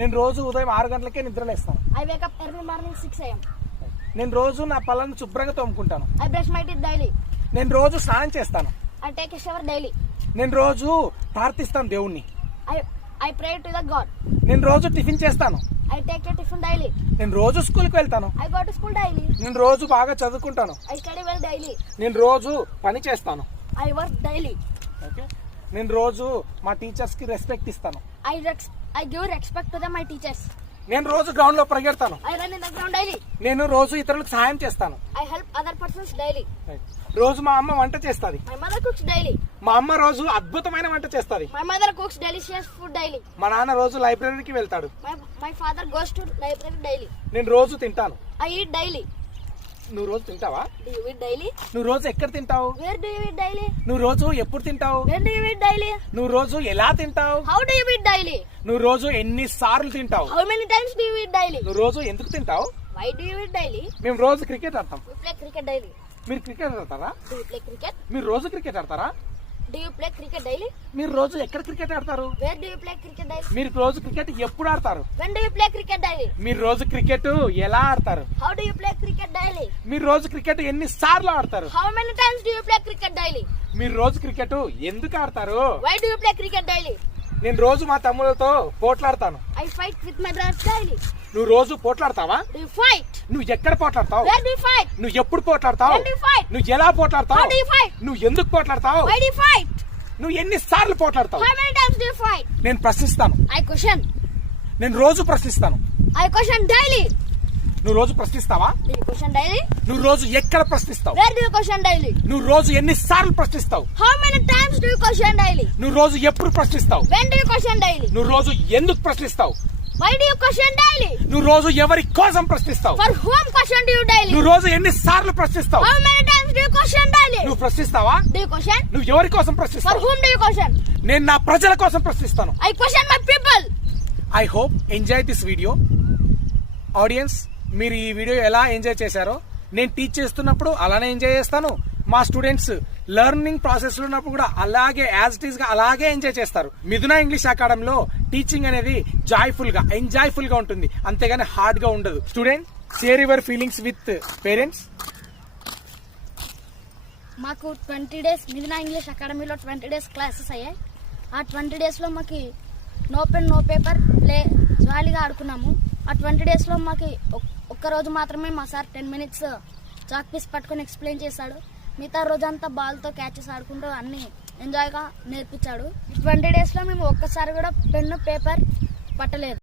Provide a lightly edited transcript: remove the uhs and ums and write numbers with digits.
నేను రోజు ఉదయం 6 గంటలకే నిద్రలేస్తాను. I wake up early morning 6 a.m. నేను రోజు నా పళ్ళను శుభ్రంగా తోముకుంటాను. I brush my teeth daily. నేను రోజు స్నానం చేస్తాను. I take a shower daily. నేను రోజు ప్రార్థిస్తాను దేవుణ్ణి. I pray to the God. నేను రోజు టిఫిన్ చేస్తాను. I take a tiffin daily. నేను రోజు స్కూల్కి వెళ్తాను. I go to school daily. నేను రోజు బాగా చదువుకుంటాను. I study well daily. నేను రోజు పని చేస్తాను. I work daily. ఓకే, నేను రోజు మా టీచర్స్ కి రెస్పెక్ట్ ఇస్తాను. I give respect to my teachers. నేను రోజు గ్రౌండ్ లో పరిగెడతాను. I run in the ground daily. నేను రోజు ఇతరులకు సహాయం చేస్తాను. I help other persons daily. రోజు మా అమ్మ వంట చేస్తుంది. My mother cooks daily. మా అమ్మ రోజు అద్భుతమైన వంట చేస్తుంది. My mother cooks delicious food daily. మా నాన్న రోజు లైబ్రరీకి వెళ్తాడు. My father goes to library daily. నేను రోజు తింటాను. I eat daily. నువ్వు రోజు తింటావా? Do you eat daily? నువ్వు రోజు ఎక్కడ తింటావు? Where do you eat daily? నువ్వు రోజు ఎప్పుడు తింటావు? When do you eat daily? నువ్వు రోజు ఎలా తింటావు? How do you eat daily? నువ్వు రోజు ఎన్ని సార్లు తింటావు? How many times do you eat daily? నువ్వు రోజు ఎందుకు తింటావు? Why do you eat daily? మేము రోజు క్రికెట్ ఆడతాం. We play cricket daily. మీరు క్రికెట్ ఆడతారా? Do you play cricket? మీరు రోజు క్రికెట్ ఆడతారా? Do you play cricket daily? మీరు రోజు ఎక్కడ క్రికెట్ ఆడతారు? Where do you play cricket daily? మీరు రోజు క్రికెట్ ఎప్పుడు ఆడతారు? When do you play cricket daily? మీరు రోజు క్రికెట్ ఎలా ఆడతారు? How do you play cricket daily? మీరు రోజు క్రికెట్ ఎన్ని సార్లు ఆడతారు? How many times do you play cricket daily? మీరు రోజు క్రికెట్ ఎందుకు ఆడతారు? Why do you play cricket daily? నేను రోజు మా తమ్ములతో పోట్లాడతాను. I fight with my brothers daily. నువ్వు రోజు పోట్లాడతావా? Do you fight? నువ్వు ఎక్కడ పోట్లాడతావు? Where do you fight? నువ్వు ఎప్పుడు పోట్లాడతావు? When do you fight? నువ్వు ఎలా పోట్లాడతావు? How do you fight? నువ్వు ఎందుకు పోట్లాడతావు? Why do you fight? నువ్వు ఎన్ని సార్లు పోట్లాడతావు? How many times do you fight? నేను ప్రశ్నిస్తాను. I question. నేను రోజు ప్రశ్నిస్తాను. I question daily. నువ్వు రోజు ప్రశ్నిస్తావా? Do you question daily? నువ్వు రోజు ఎక్కడ ప్రశ్నిస్తావు? Where do you question daily? నువ్వు రోజు ఎన్ని సార్లు ప్రశ్నిస్తావు? How many times do you question daily? నువ్వు రోజు ఎప్పుడు ప్రశ్నిస్తావు? When do you question daily? నువ్వు రోజు ఎందుకు ప్రశ్నిస్తావు? Why do you question daily? నువ్వు రోజు ఎవరి కోసం ప్రశ్నిస్తావు? For whom question do you daily? నువ్వు రోజు ఎన్ని సార్లు ప్రశ్నిస్తావు? How many times do you question daily? నువ్వు ప్రశ్నిస్తావా? Do you question? నువ్వు ఎవరి కోసం For ప్రశ్నిస్తావు? whom do you question? నేను నా ప్రజల కోసం ప్రశ్నిస్తాను. I question my people. I hope enjoy this video. Audience, మీరు ఈ వీడియో ఎలా ఎంజాయ్ చేశారో నేను టీచ్ చేస్తున్నప్పుడు అలానే ఎంజాయ్ చేస్తాను. మా స్టూడెంట్స్ లెర్నింగ్ ప్రాసెస్ లో ఉన్నప్పుడు కూడా అలాగే యాజ్ ఇట్ ఈస్ గా అలాగే ఎంజాయ్ చేస్తారు. మిథున ఇంగ్లీష్ అకాడమీలో టీచింగ్ అనేది జాయ్ఫుల్ గా ఎంజాయ్ఫుల్ గా ఉంటుంది, అంతేగాని హార్డ్ గా ఉండదు. Student, share your feelings with parents. మాకు 20 days మిథున ఇంగ్లీష్ అకాడమీలో 20 days క్లాసెస్ అయ్యాయి. ఆ 20 days లో మాకు no pen no paper play జాలీగా ఆడుకున్నాము. ఆ 20 days లో మాకు ఒక్కరోజు మాత్రమే మా సార్ 10 minutes చాక్ పీస్ పట్టుకొని ఎక్స్ప్లెయిన్ చేశాడు. మిగతా రోజంతా బాల్తో క్యాచెస్ ఆడుకుంటూ అన్ని ఎంజాయ్గా నేర్పించాడు. 20 days లో మేము ఒక్కసారి కూడా పెన్ను పేపర్ పట్టలేదు.